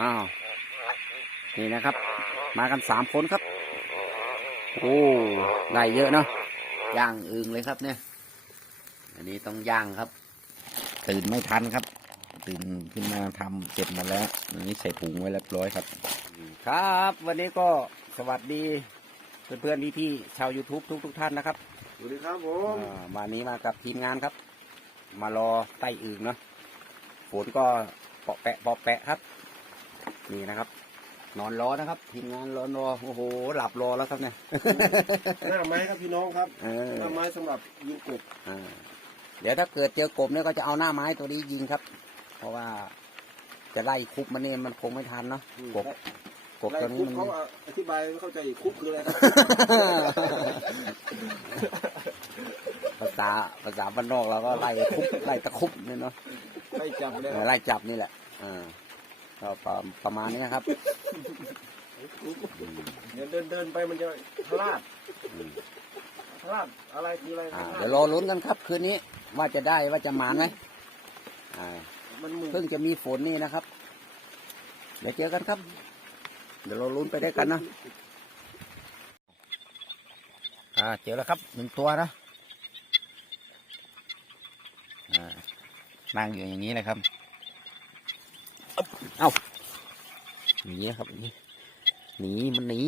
อ้าวนี่นะครับ มากันสามคนครับ โอ้ได้เยอะเนาะย่างอึงเลยครับเนี่ย อันนี้ต้องย่างครับ ตื่นไม่ทันครับ ตื่นขึ้นมาทำเสร็จหมาแล้วอันนี้ใส่ถุงไว้เรียบร้อยครับ ครับ วันนี้ก็สวัสดีเพื่อนๆพี่ๆชาว YouTube ทุกทุกๆท่านนะครับสวัสดีครับผมอ่าวันนี้มากับทีมงานครับ มารอไต่อึ่งเนาะฝนก็เปาะแปะเปาะแปะครับ นี่นะครับ นอนรอนะครับทีมงานรอนรอโอ้โห หลับรอแล้วครับเนี่ยหน้าไม้ครับพี่น้องครับเออหน้าไม้สำหรับยิงกบอ่าเดี๋ยวถ้าเกิดเจอกบเนี่ยก็จะเอาหน้าไม้ตัวนี้ยิงครับ เพราะว่าจะไล่คุบมันเนี่ยมันคงไม่ทันเนาะกบกบไล่ตัวนี้คุกมันเขาอธิบายไม่เข้าใจอีกคุกคืออะไรครับภาษาภาษาบ้านนอกเราก็ไล่คุบไล่ตะคุบเนี่ยเนาะไม่จับเลยเออไล่จับนี่แหละอ่า ก็ประประมาณนี้ครับ เดี๋ยวเดินเดินไปมันจะพลาดอืมพลาดอะไรคืออะไรอ่าเดี๋ยวรอลุ้นกันครับ คืนนี้ว่าจะได้ว่าจะหมานไหมอ่ามันมือเพิ่งจะมีฝนนี่นะครับ เดี๋ยวเจอกันครับ เดี๋ยวเราลุ้นไปได้วยกันนะอ่าเจอแล้วครับหนึ่งตัวนะอ่านั่งอยู่อย่างนี้เลยครับอึ๊บ เอ้าหนีครับหนีหนีมันหนี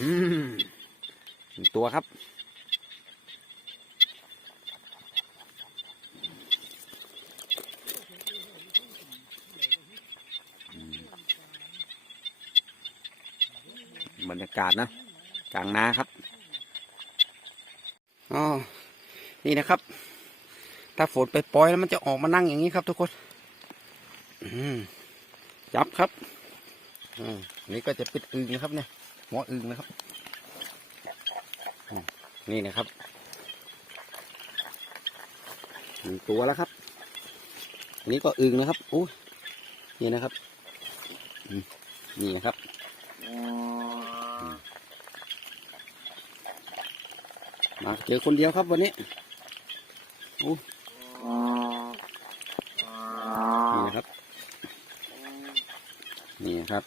อืมตัวครับบรรยากาศนะกลางนาครับอ๋อนี่นะครับ ถ้าฝนไปปล่อยแล้วมันจะออกมานั่งอย่างนี้ครับ ทุกคนจับครับอืมนี่ก็จะเป็นอึงนะครับ เนี่ยหัวอึงนะครับ นี่นะครับหนึ่งตัวแล้วครับอันนี้ก็อึงนะครับอู้นี่นะครับนี่นะครับมาเจอคนเดียวครับวันนี้โอ้ นี่ครับ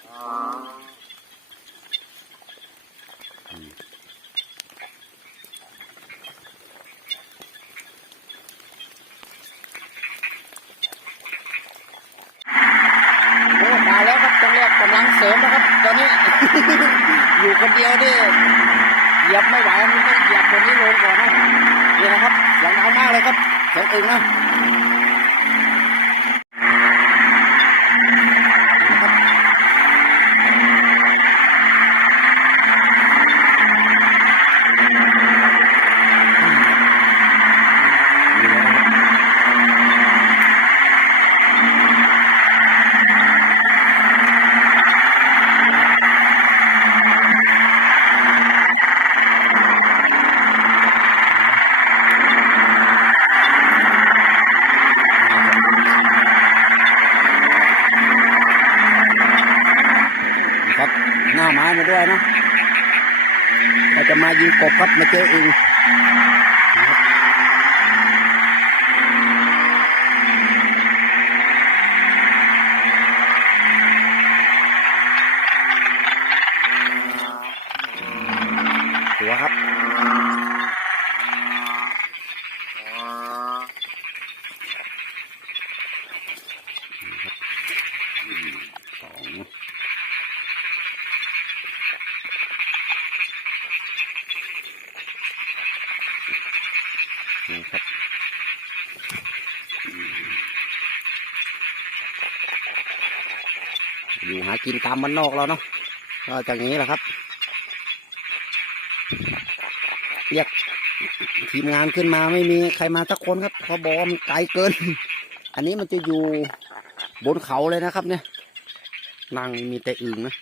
โอ้มาแล้วครับตรงแรกกำลังเสริมนะครับ ตอนนี้ อยู่คนเดียวนี่เหยียบไม่ไหวมันต้องเหยียบคนนี้ลงก่อนนะนี่นะครับเสียงดังมากเลยครับเสียงอึ่งนะนี่ครับนี่เลยนะครับนี่ ครับ หน้าไม้มาด้วยนะเราจะมายิงกบครับมาเจอเองหัวครับ สองนี่ครับอยู่ หากินตามบ้านนอกเราเนาะก็จากนี้แหละครับเรียกทีมงานขึ้นมาไม่มีใครมาสักคนครับเขาบอกว่ามันไกลเกิน อันนี้มันจะอยู่บนเขาเลยนะครับ เนี่ยนั่งมีแต่อึ่งนะ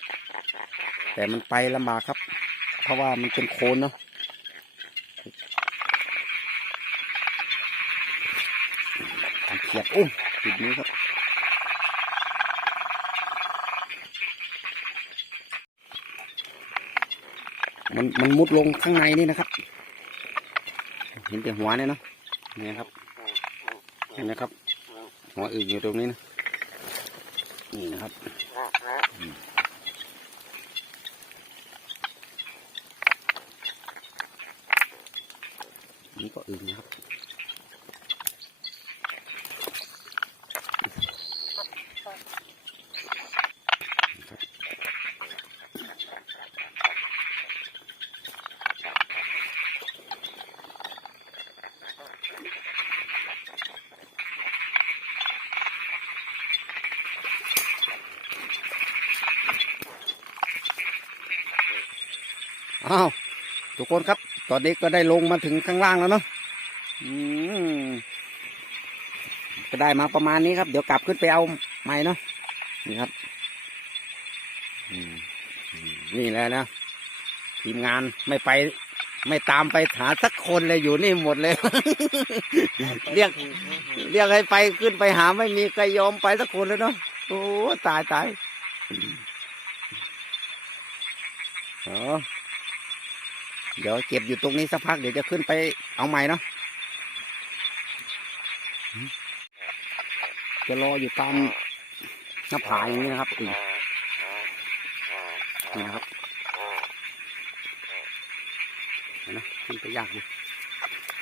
แต่มันไปลำบากครับ เพราะว่ามันเป็นโคลนเนาะเขียดโอ้มจุดนี้ครับ มันมันมุดลงข้างในนี่นะครับ เห็นแต่หัวเนี่ยเนาะเนี่ยครับ เห็นไหมครับ หัวอื่นอยู่ตรงนี้นะนี่นะครับนี่ก็อื่นนะครับ อ้าวทุกคนครับ ตอนนี้ก็ได้ลงมาถึงข้างล่างแล้วเนาะก็ได้มาประมาณนี้ครับ เดี๋ยวกลับขึ้นไปเอาใหม่เนาะนี่ครับนี่แหละนะทีมงานไม่ไป ไม่ตามไปหาสักคนเลยอยู่นี่หมดเลย เรียก เรียกให้ไปขึ้นไปหาไม่มีใครยอมไปสักคนเลยเนาะโอ้ตายตายอ๋อ เดี๋ยวเก็บอยู่ตรงนี้สักพักเดี๋ยวจะขึ้นไปเอาใหม่เนาะจะรออยู่ตามหน้าผาอย่างนี้นะครับอืมนี่นะครับเห็นไหมขึ้นไปยากอยู่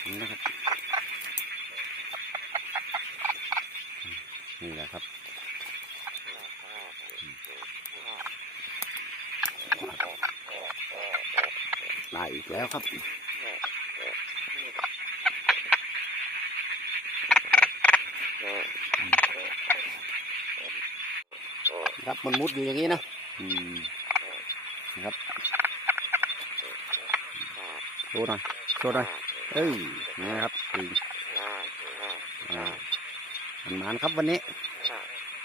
นี่นะครับนี่แหละครับอืมได้ อีกแล้วครับครับมันมุดอยู่อย่างนี้นะอืมนะครับโชว์หน่อยโชว์หน่อยเอ้ยนี่นะครับอืมอ่ามันหมานครับวันนี้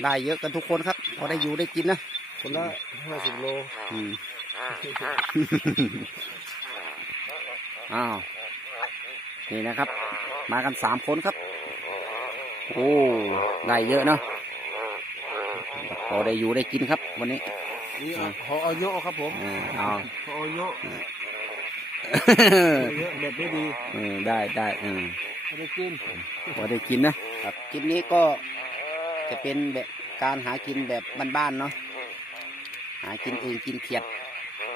ได้เยอะกันทุกคนครับ พอได้อยู่ได้กินนะคนละห้าสิบโล อืมอ้าวนี่นะครับ มากันสามคนครับ โอ้ได้เยอะเนาะพอได้อยู่ได้กินครับ วันนี้นี่อะขอเอาโยะครับผมเออเอาขอเอาโยะเยอะเด็ดไม่ดีเออได้ได้เออไม่ได้กินพอได้กินนะครับคลิปนี้ก็จะเป็นแบบการหากินแบบบ้านๆเนาะหากินเองกินเขียด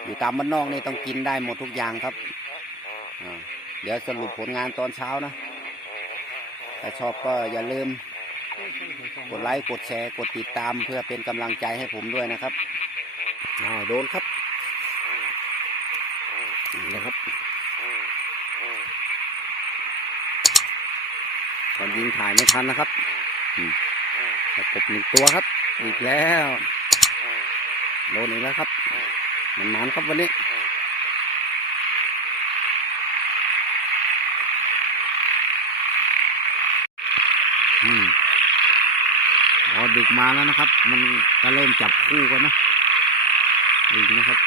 อยู่ตามบ้านนอกนี่ต้องกินได้หมดทุกอย่างครับอ่า เดี๋ยวสรุปผลงานตอนเช้านะ ถ้าชอบก็อย่าลืม กดไลค์ กดแชร์ กดติดตามเพื่อเป็นกำลังใจให้ผมด้วยนะครับอ้าวโดนครับนะครับตอนยิงถ่ายไม่ทันนะครับอืมตะกบหนึ่งตัวครับ อีกแล้ว โดนอีกแล้วครับ มันมันครับวันนี้ อืมพอดึกมาแล้วนะครับ มันก็เริ่มจับคู่กันนะอีกนะครับ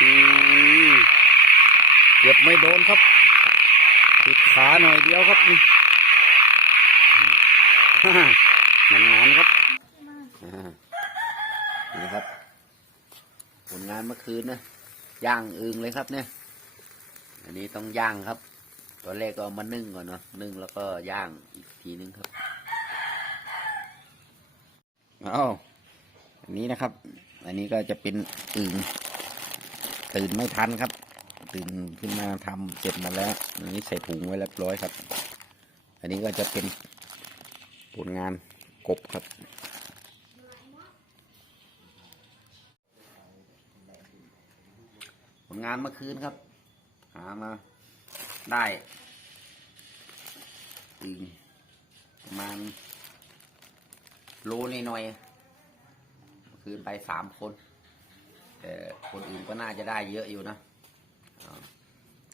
อืมเก็บไม่โดนครับ ขาหน่อยเดียวครับนี่ฮ่าหมันหมันครับอ่านี่ครับ ผลงานเมื่อคืนนะย่างอึงเลยครับเนี่ย อันนี้ต้องย่างครับ ตอนแรกก็เอามานึ่งก่อนเนาะนึ่งแล้วก็ย่างอีกทีนึงครับเอาอันนี้นะครับ อันนี้ก็จะเป็นอึงตื่นไม่ทันครับ ตื่นขึ้นมาทำเสร็จมดแล้วอันนี้ใส่ถุงไว้เรียบร้อยครับ อันนี้ก็จะเป็นผลงานกบครับผลงานเมื่อคืนครับ หามาได้อึงประมาณโลนิดหน่อยๆเมื่อคืนไปสามคน แต่คนอื่นก็น่าจะได้เยอะอยู่นะ